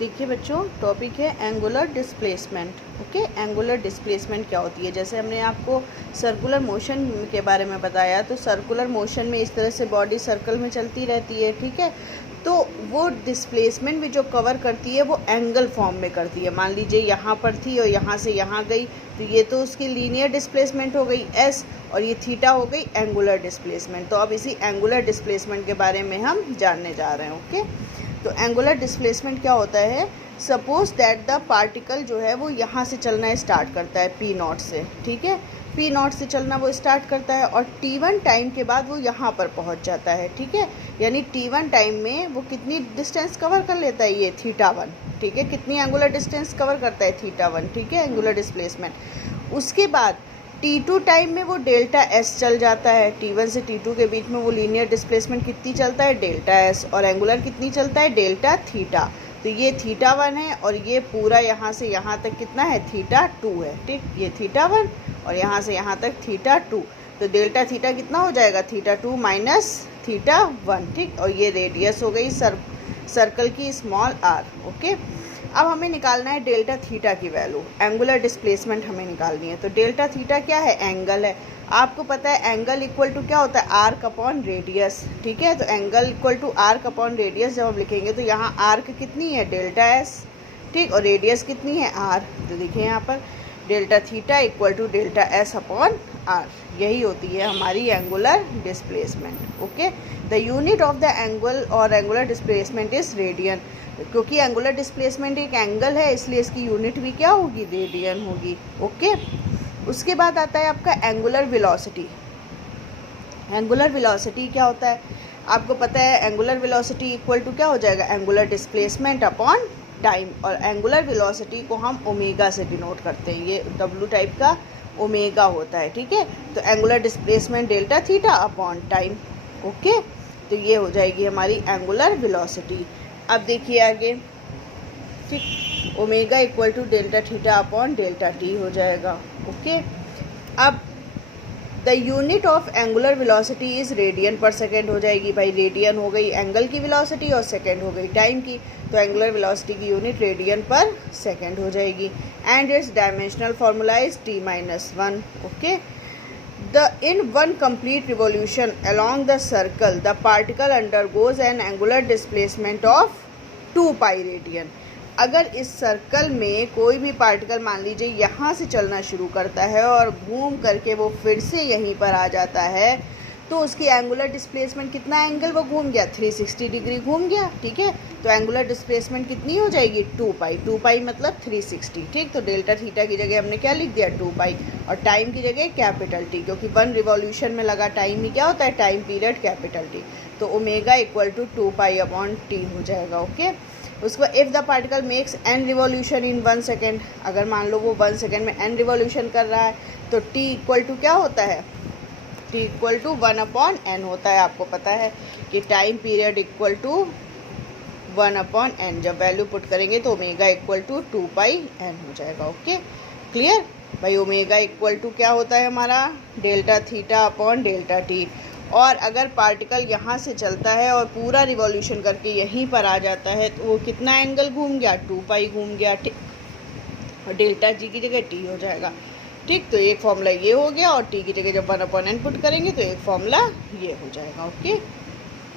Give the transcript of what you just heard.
देखिए बच्चों, टॉपिक है angular displacement. Okay, angular displacement क्या होती है? जैसे हमने आपको सर्कुलर मोशन के बारे में बताया, तो सर्कुलर मोशन में इस तरह से बॉडी सर्कल में चलती रहती है, ठीक है। तो वो डिस्प्लेसमेंट भी जो कवर करती है वो एंगल फॉर्म में करती है। मान लीजिए यहाँ पर थी और यहाँ से यहाँ गई, तो ये तो उसकी लीनियर डिस्प्लेसमेंट हो गई एस, और ये थीटा हो गई एंगुलर डिस्प्लेसमेंट। तो अब इसी एंगुलर डिस्प्लेसमेंट के बारे में हम जानने जा रहे हैं। ओके, तो एंगुलर डिस्प्लेसमेंट क्या होता है? सपोज दैट द पार्टिकल जो है वो यहाँ से चलना स्टार्ट करता है पी नॉट से, ठीक है। पी नॉट से चलना वो स्टार्ट करता है और t1 टाइम के बाद वो यहाँ पर पहुँच जाता है, ठीक है। यानी t1 टाइम में वो कितनी डिस्टेंस कवर कर लेता है? ये θ1, ठीक है। कितनी एंगुलर डिस्टेंस कवर करता है? θ1, ठीक है, एंगुलर डिस्प्लेसमेंट। उसके बाद t2 टाइम में वो डेल्टा एस चल जाता है। t1 से t2 के बीच में वो लीनियर डिस्प्लेसमेंट कितनी चलता है? Delta S. और एंगुलर कितनी चलता है? Delta theta. तो ये θ1 है और ये पूरा यहाँ से यहाँ तक कितना है? θ2 है, ठीक। ये θ1 और यहाँ से यहाँ तक θ2। तो डेल्टा थीटा कितना हो जाएगा? θ2 माइनस θ1, ठीक। और ये रेडियस हो गई सर्कल की स्मॉल आर। ओके, अब हमें निकालना है डेल्टा थीटा की वैल्यू। एंगुलर डिस्प्लेसमेंट हमें निकालनी है। तो डेल्टा थीटा क्या है? एंगल है। आपको पता है एंगल इक्वल टू क्या होता है? आर्क अपॉन रेडियस, ठीक है। तो angle equal to arc upon radius जब हम लिखेंगे तो यहाँ आर्क कितनी है? डेल्टा एस, ठीक। और रेडियस कितनी है? आर। तो देखिए यहाँ पर delta theta equal to delta S upon R, यही होती है हमारी angular displacement. Okay, the unit of the angle और एंगुलर डिस्प्लेसमेंट इज रेडियन। क्योंकि एंगुलर डिस्प्लेसमेंट एक एंगल है, इसलिए इसकी यूनिट भी क्या होगी? रेडियन होगी। ओके, उसके बाद आता है आपका एंगुलर वेलोसिटी। एंगुलर वेलोसिटी क्या होता है? आपको पता है एंगुलर वेलोसिटी इक्वल टू क्या हो जाएगा? Angular displacement upon time. और एंगुलर वेलोसिटी को हम ओमेगा से डिनोट करते हैं। ये डब्लू टाइप का ओमेगा होता है, ठीक है। तो angular displacement delta theta upon time. Okay, तो ये हो जाएगी हमारी एंगुलर वेलोसिटी। अब देखिए आगे, ठीक। Omega equal to delta theta upon delta T हो जाएगा। ओके, अब the unit of angular velocity is radian per second हो जाएगी। भाई रेडियन हो गई एंगल की वेलोसिटी और सेकेंड हो गई टाइम की, तो एंगुलर वेलोसिटी की यूनिट रेडियन पर सेकेंड हो जाएगी। And it's dimensional formula is t-1। Okay, in one complete revolution along the circle, the particle undergoes an angular displacement of 2 pi radian। अगर इस circle में कोई भी पार्टिकल मान लीजिए यहाँ से चलना शुरू करता है और घूम करके वो फिर से यहीं पर आ जाता है, तो उसकी एंगुलर डिस्प्लेसमेंट कितना एंगल वो घूम गया? 360 डिग्री घूम गया, ठीक है। तो एंगुलर डिस्प्लेसमेंट कितनी हो जाएगी? 2 पाई। 2 पाई मतलब 360, ठीक। तो डेल्टा थीटा की जगह हमने क्या लिख दिया? 2 पाई। और टाइम की जगह कैपिटल टी, क्योंकि 1 रिवॉल्यूशन में लगा टाइम ही क्या होता है? Time period, capital T. तो omega equal to 2 pi upon T हो जाएगा। ओके, उसको if the particle makes n revolution in 1 second, अगर मान लो वो 1 सेकेंड में n रिवॉल्यूशन कर रहा है, तो t इक्वल टू क्या होता है? t equal to 1 upon n होता है। आपको पता है कि time period equal to 1 upon n, जब वैल्यू पुट करेंगे तो omega equal to 2 pi n हो जाएगा। ओके, क्लियर भाई। ओमेगा इक्वल टू क्या होता है हमारा? Delta theta upon delta T. और अगर पार्टिकल यहाँ से चलता है और पूरा रिवॉल्यूशन करके यहीं पर आ जाता है, तो वो कितना एंगल घूम गया? 2 पाई घूम गया, ठीक। और डेल्टा जी की जगह टी हो जाएगा, ठीक। तो एक फॉर्मूला ये हो गया, और टी की जगह जब 1 अपॉन n पुट करेंगे तो एक फॉर्मूला ये हो जाएगा। ओके।